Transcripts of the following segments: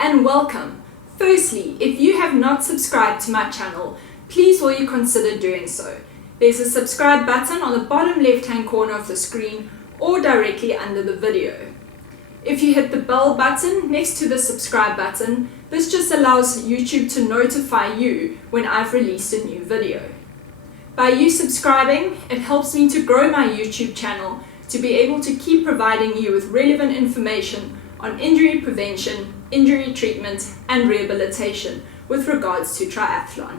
and welcome. Firstly, if you have not subscribed to my channel, please will you consider doing so. There's a subscribe button on the bottom left hand corner of the screen or directly under the video. If you hit the bell button next to the subscribe button, this just allows YouTube to notify you when I've released a new video. By you subscribing, it helps me to grow my YouTube channel to be able to keep providing you with relevant information on injury prevention, injury treatment and rehabilitation with regards to triathlon.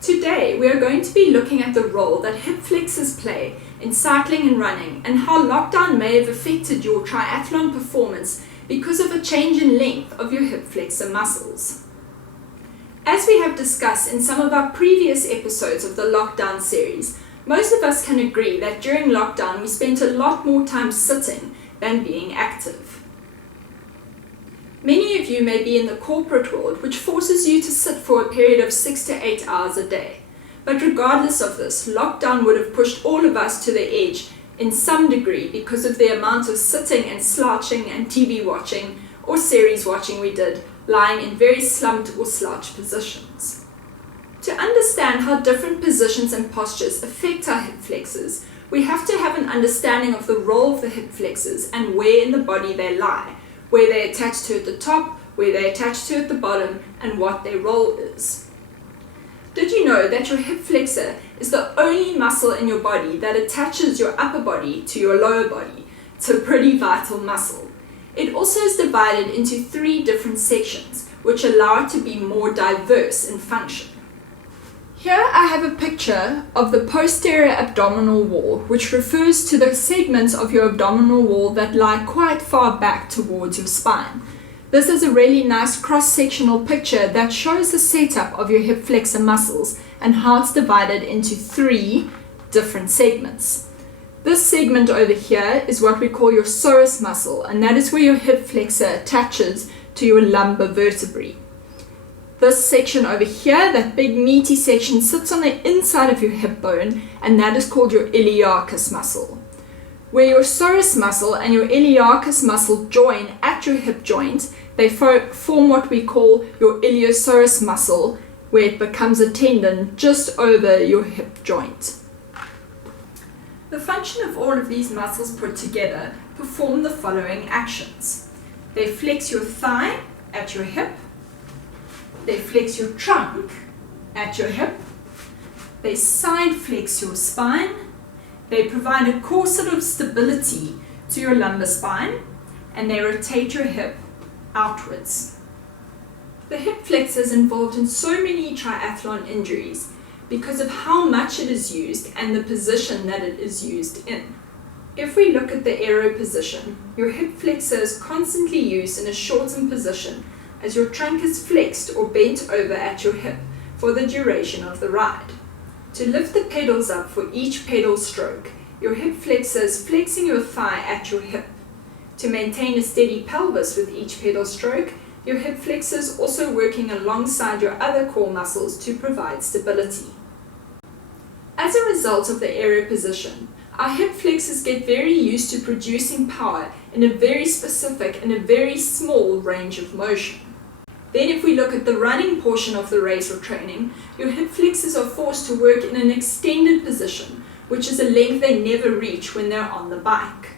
Today we are going to be looking at the role that hip flexors play in cycling and running and how lockdown may have affected your triathlon performance because of a change in length of your hip flexor muscles. As we have discussed in some of our previous episodes of the lockdown series, most of us can agree that during lockdown we spent a lot more time sitting than being active. Many of you may be in the corporate world, which forces you to sit for a period of 6 to 8 hours a day. But regardless of this, lockdown would have pushed all of us to the edge in some degree because of the amount of sitting and slouching and TV watching or series watching we did, lying in very slumped or slouched positions. To understand how different positions and postures affect our hip flexors, we have to have an understanding of the role of the hip flexors and where in the body they lie, where they're attached to at the top, where they're attached to at the bottom, and what their role is. Did you know that your hip flexor is the only muscle in your body that attaches your upper body to your lower body? It's a pretty vital muscle. It also is divided into 3 different sections, which allow it to be more diverse in function. Here I have a picture of the posterior abdominal wall, which refers to the segments of your abdominal wall that lie quite far back towards your spine. This is a really nice cross-sectional picture that shows the setup of your hip flexor muscles and how it's divided into 3 different segments. This segment over here is what we call your psoas muscle, and that is where your hip flexor attaches to your lumbar vertebrae. This section over here, that big meaty section, sits on the inside of your hip bone, and that is called your iliacus muscle. Where your psoas muscle and your iliacus muscle join at your hip joint, they form what we call your iliopsoas muscle, where it becomes a tendon just over your hip joint. The function of all of these muscles put together perform the following actions. They flex your thigh at your hip. They flex your trunk at your hip. They side flex your spine. They provide a corset of stability to your lumbar spine, and they rotate your hip outwards. The hip flexor is involved in so many triathlon injuries because of how much it is used and the position that it is used in. If we look at the aero position, your hip flexor is constantly used in a shortened position as your trunk is flexed or bent over at your hip for the duration of the ride. To lift the pedals up for each pedal stroke, your hip flexor is flexing your thigh at your hip. To maintain a steady pelvis with each pedal stroke, your hip flexor is also working alongside your other core muscles to provide stability. As a result of the aero position, our hip flexors get very used to producing power in a very specific and a very small range of motion. Then if we look at the running portion of the race or training, your hip flexors are forced to work in an extended position, which is a length they never reach when they're on the bike.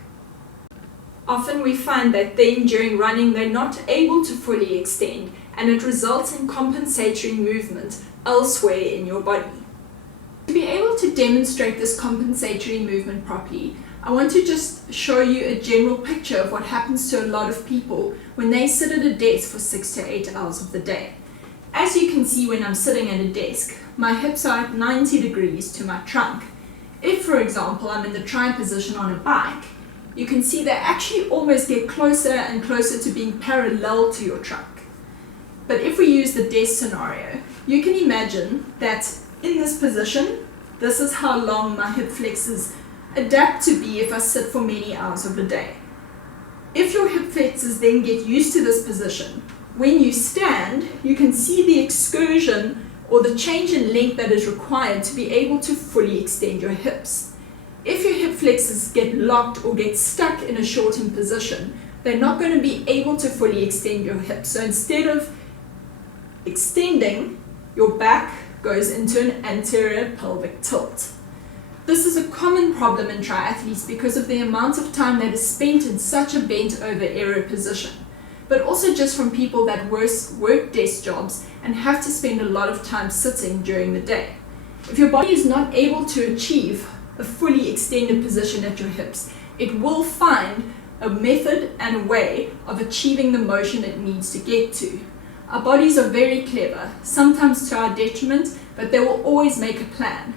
Often we find that then during running they're not able to fully extend, and it results in compensatory movement elsewhere in your body. To be able to demonstrate this compensatory movement properly, I want to just show you a general picture of what happens to a lot of people when they sit at a desk for 6 to 8 hours of the day. As you can see when I'm sitting at a desk, my hips are at 90 degrees to my trunk. If, for example, I'm in the tri position on a bike, you can see they actually almost get closer and closer to being parallel to your trunk. But if we use the desk scenario, you can imagine that in this position, this is how long my hip flexors adapt to be if I sit for many hours of the day. If your hip flexors then get used to this position, when you stand, you can see the excursion or the change in length that is required to be able to fully extend your hips. If your hip flexors get locked or get stuck in a shortened position, they're not going to be able to fully extend your hips. So instead of extending, your back goes into an anterior pelvic tilt. This is a common problem in triathletes because of the amount of time that is spent in such a bent over aero position, but also just from people that work desk jobs and have to spend a lot of time sitting during the day. If your body is not able to achieve a fully extended position at your hips, it will find a method and a way of achieving the motion it needs to get to. Our bodies are very clever, sometimes to our detriment, but they will always make a plan.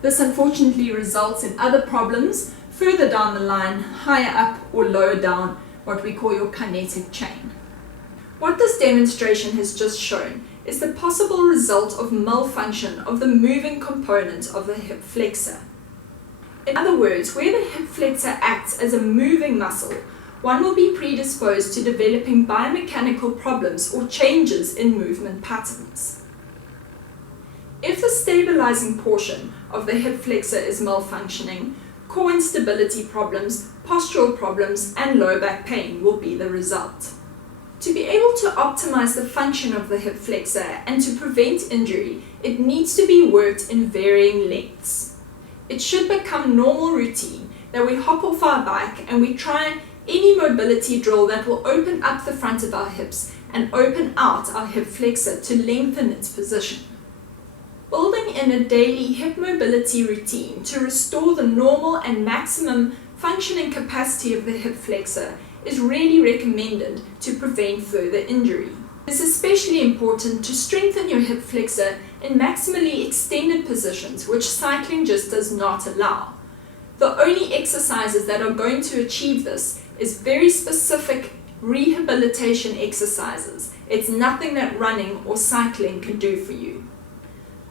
This unfortunately results in other problems further down the line, higher up or lower down, what we call your kinetic chain. What this demonstration has just shown is the possible result of malfunction of the moving component of the hip flexor. In other words, where the hip flexor acts as a moving muscle, one will be predisposed to developing biomechanical problems or changes in movement patterns. If the stabilizing portion of the hip flexor is malfunctioning, core instability problems, postural problems, and low back pain will be the result. To be able to optimize the function of the hip flexor and to prevent injury, it needs to be worked in varying lengths. It should become normal routine that we hop off our bike and we try any mobility drill that will open up the front of our hips and open out our hip flexor to lengthen its position. Building in a daily hip mobility routine to restore the normal and maximum functioning capacity of the hip flexor is really recommended to prevent further injury. It's especially important to strengthen your hip flexor in maximally extended positions, which cycling just does not allow. The only exercises that are going to achieve this is very specific rehabilitation exercises. It's nothing that running or cycling can do for you.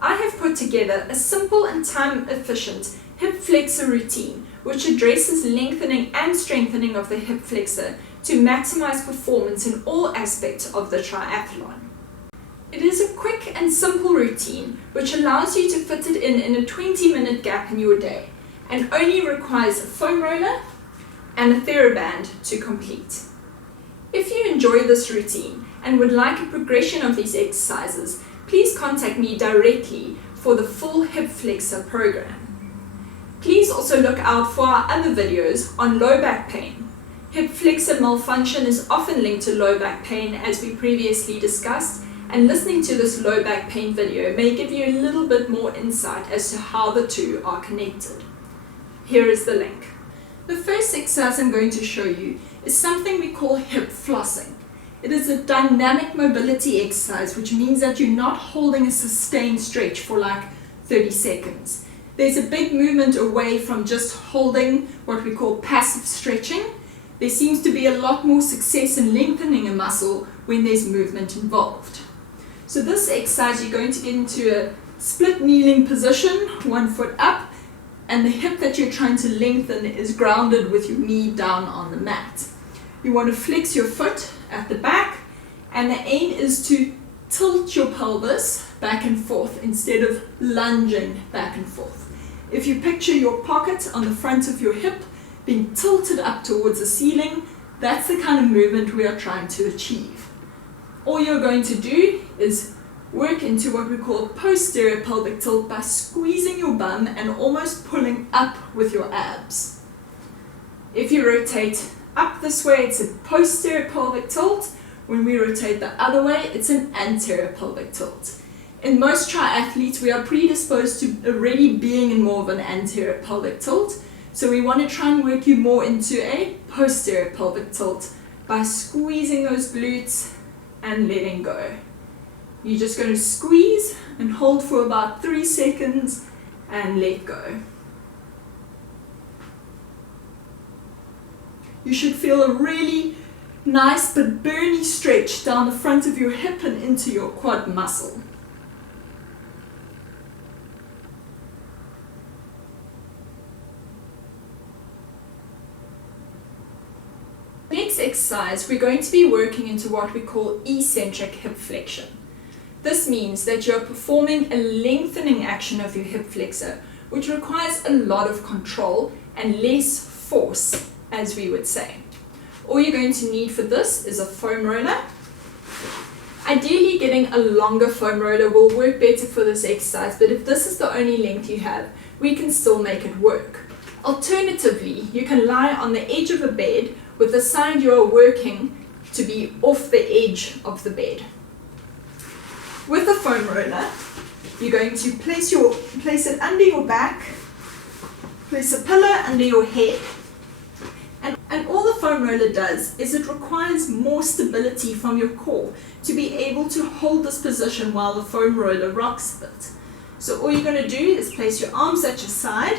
I have put together a simple and time-efficient hip flexor routine which addresses lengthening and strengthening of the hip flexor to maximize performance in all aspects of the triathlon. It is a quick and simple routine which allows you to fit it in a 20-minute gap in your day and only requires a foam roller and a TheraBand to complete. If you enjoy this routine and would like a progression of these exercises, please contact me directly for the full hip flexor program. Please also look out for our other videos on low back pain. Hip flexor malfunction is often linked to low back pain, as we previously discussed, and listening to this low back pain video may give you a little bit more insight as to how the two are connected. Here is the link. The first exercise I'm going to show you is something we call hip flossing. It is a dynamic mobility exercise, which means that you're not holding a sustained stretch for like 30 seconds. There's a big movement away from just holding what we call passive stretching. There seems to be a lot more success in lengthening a muscle when there's movement involved. So this exercise, you're going to get into a split kneeling position, 1 foot up, and the hip that you're trying to lengthen is grounded with your knee down on the mat. You want to flex your foot at the back, and the aim is to tilt your pelvis back and forth instead of lunging back and forth. If you picture your pocket on the front of your hip being tilted up towards the ceiling, that's the kind of movement we are trying to achieve. All you're going to do is work into what we call posterior pelvic tilt by squeezing your bum and almost pulling up with your abs. If you rotate up this way, it's a posterior pelvic tilt. When we rotate the other way, it's an anterior pelvic tilt. In most triathletes, we are predisposed to already being in more of an anterior pelvic tilt, so we want to try and work you more into a posterior pelvic tilt by squeezing those glutes and letting go. You're just going to squeeze and hold for about 3 seconds and let go. You should feel a really nice but burny stretch down the front of your hip and into your quad muscle. Next exercise, we're going to be working into what we call eccentric hip flexion. This means that you're performing a lengthening action of your hip flexor, which requires a lot of control and less force, as we would say. All you're going to need for this is a foam roller. Ideally, getting a longer foam roller will work better for this exercise, but if this is the only length you have, we can still make it work. Alternatively, you can lie on the edge of a bed with the side you are working to be off the edge of the bed. With the foam roller, you're going to place it under your back, place a pillow under your head, and all the foam roller does is it requires more stability from your core to be able to hold this position while the foam roller rocks a bit. So all you're going to do is place your arms at your side.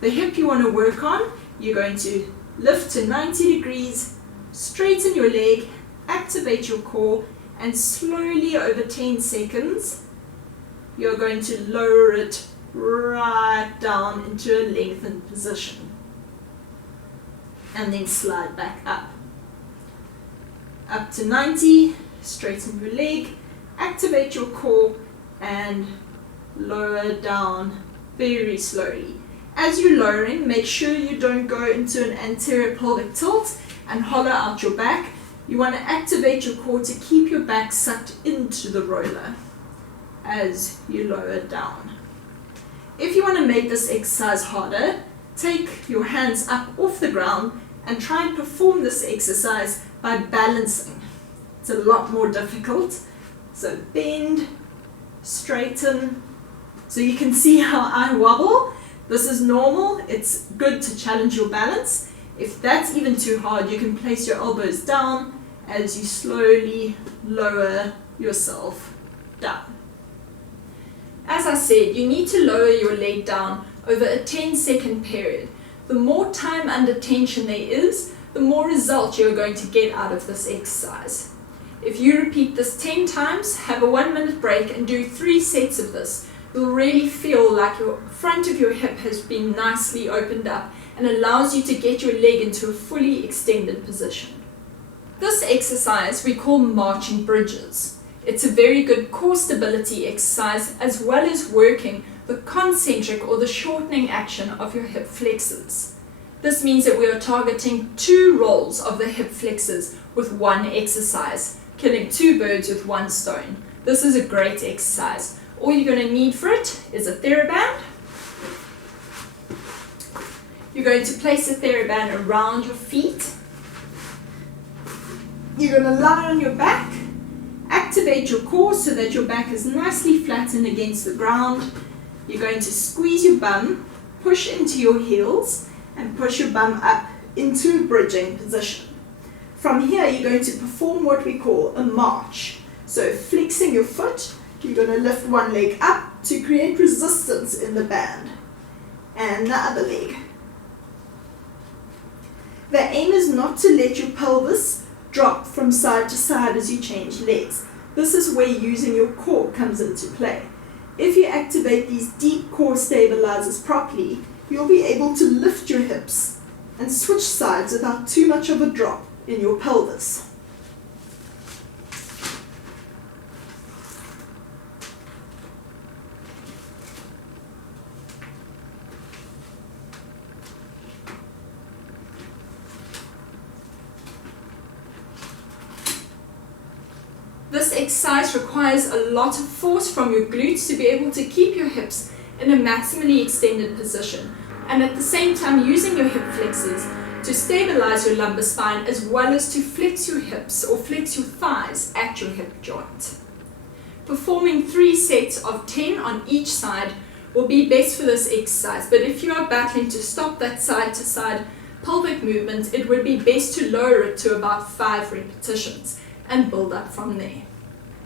The hip you want to work on, you're going to lift to 90 degrees, straighten your leg, activate your core, and slowly over 10 seconds, you're going to lower it right down into a lengthened position. And then slide back up. Up to 90, straighten your leg, activate your core, and lower down very slowly. As you're lowering, make sure you don't go into an anterior pelvic tilt and hollow out your back. You want to activate your core to keep your back sucked into the roller as you lower down. If you want to make this exercise harder, take your hands up off the ground and try and perform this exercise by balancing. It's a lot more difficult. So bend, straighten. So you can see how I wobble. This is normal. It's good to challenge your balance. If that's even too hard, you can place your elbows down as you slowly lower yourself down. As I said, you need to lower your leg down over a 10-second period. The more time under tension there is, the more result you're going to get out of this exercise. If you repeat this 10 times, have a 1-minute break and do 3 sets of this, you'll really feel like your front of your hip has been nicely opened up and allows you to get your leg into a fully extended position. This exercise we call marching bridges. It's a very good core stability exercise as well as working the concentric or the shortening action of your hip flexors. This means that we are targeting 2 rolls of the hip flexors with 1 exercise, killing 2 birds with 1 stone. This is a great exercise. All you're going to need for it is a TheraBand. You're going to place a TheraBand around your feet. You're going to lie on your back. Activate your core so that your back is nicely flattened against the ground. You're going to squeeze your bum, push into your heels, and push your bum up into a bridging position. From here, you're going to perform what we call a march. So flexing your foot, you're going to lift one leg up to create resistance in the band, and the other leg. The aim is not to let your pelvis drop from side to side as you change legs. This is where using your core comes into play. If you activate these deep core stabilizers properly, you'll be able to lift your hips and switch sides without too much of a drop in your pelvis. This exercise requires a lot of force from your glutes to be able to keep your hips in a maximally extended position, and at the same time using your hip flexors to stabilize your lumbar spine as well as to flex your hips or flex your thighs at your hip joint. Performing 3 sets of 10 on each side will be best for this exercise, but if you are battling to stop that side to side pelvic movement, it would be best to lower it to about 5 repetitions and build up from there.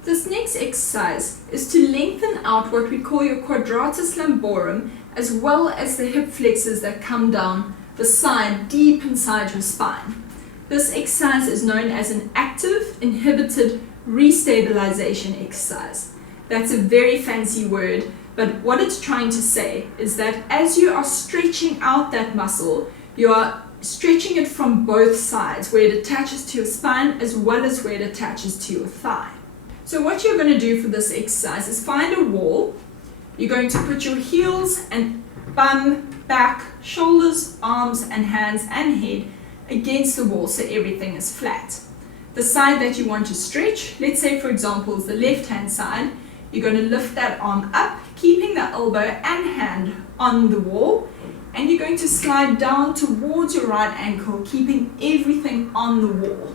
This next exercise is to lengthen out what we call your quadratus lumborum as well as the hip flexors that come down the side deep inside your spine. This exercise is known as an active inhibited restabilization exercise. That's a very fancy word, but what it's trying to say is that as you are stretching out that muscle, you are stretching it from both sides, where it attaches to your spine as well as where it attaches to your thigh. So what you're going to do for this exercise is find a wall. You're going to put your heels and bum, back, shoulders, arms and hands and head against the wall so everything is flat. The side that you want to stretch, let's say for example is the left hand side, you're going to lift that arm up, keeping the elbow and hand on the wall, and you're going to slide down towards your right ankle, keeping everything on the wall.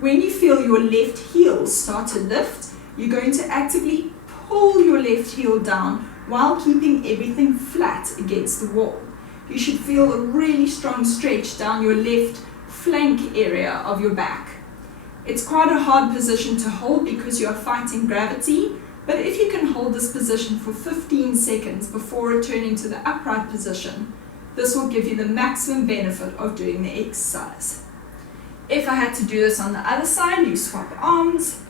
When you feel your left heel start to lift, you're going to actively pull your left heel down while keeping everything flat against the wall. You should feel a really strong stretch down your left flank area of your back. It's quite a hard position to hold because you are fighting gravity, but if you can hold this position for 15 seconds before returning to the upright position, this will give you the maximum benefit of doing the exercise. If I had to do this on the other side, you swap arms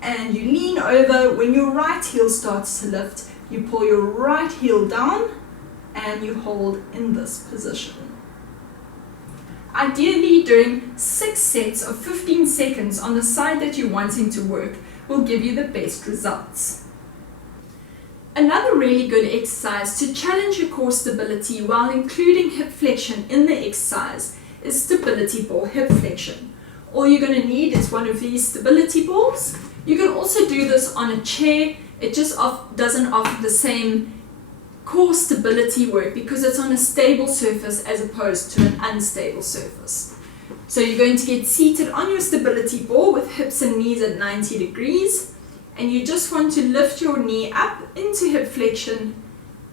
and you lean over. When your right heel starts to lift, you pull your right heel down and you hold in this position. Ideally, doing 6 sets of 15 seconds on the side that you're wanting to work will give you the best results. Another really good exercise to challenge your core stability while including hip flexion in the exercise is stability ball hip flexion. All you're going to need is one of these stability balls. You can also do this on a chair. It just doesn't offer the same core stability work because it's on a stable surface as opposed to an unstable surface. So you're going to get seated on your stability ball with hips and knees at 90 degrees, and you just want to lift your knee up into hip flexion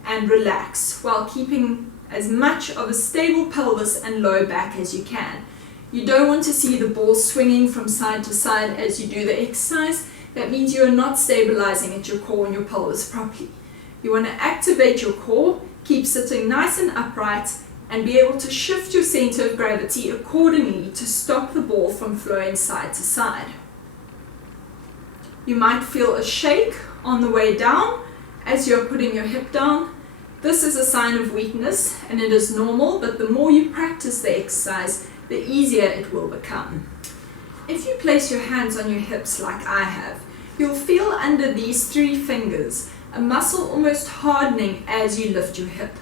and relax while keeping as much of a stable pelvis and low back as you can. You don't want to see the ball swinging from side to side as you do the exercise. That means you are not stabilizing at your core and your pelvis properly. You want to activate your core, keep sitting nice and upright, and be able to shift your center of gravity accordingly to stop the ball from flowing side to side. You might feel a shake on the way down as you're putting your hip down. This is a sign of weakness and it is normal, but the more you practice the exercise, the easier it will become. If you place your hands on your hips like I have, you'll feel under these 3 fingers a muscle almost hardening as you lift your hip.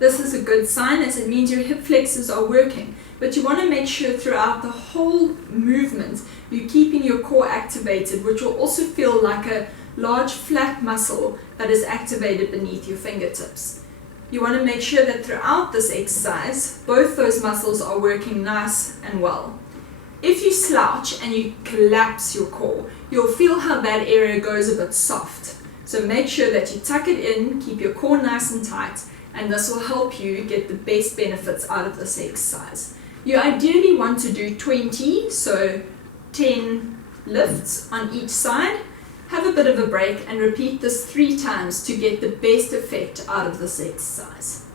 This is a good sign as it means your hip flexors are working, but you want to make sure throughout the whole movement you're keeping your core activated, which will also feel like a large flat muscle that is activated beneath your fingertips. You want to make sure that throughout this exercise, both those muscles are working nice and well. If you slouch and you collapse your core, you'll feel how that area goes a bit soft. So make sure that you tuck it in, keep your core nice and tight, and this will help you get the best benefits out of this exercise. You ideally want to do 20, so 10 lifts on each side. Have a bit of a break and repeat this 3 times to get the best effect out of this exercise.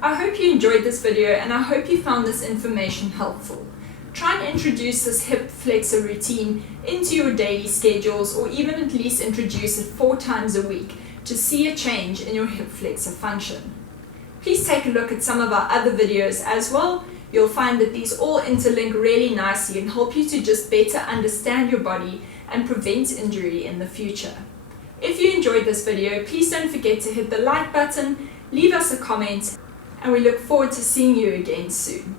I hope you enjoyed this video and I hope you found this information helpful. Try and introduce this hip flexor routine into your daily schedules, or even at least introduce it 4 times a week to see a change in your hip flexor function. Please take a look at some of our other videos as well. You'll find that these all interlink really nicely and help you to just better understand your body and prevent injury in the future. If you enjoyed this video, please don't forget to hit the like button, leave us a comment, and we look forward to seeing you again soon.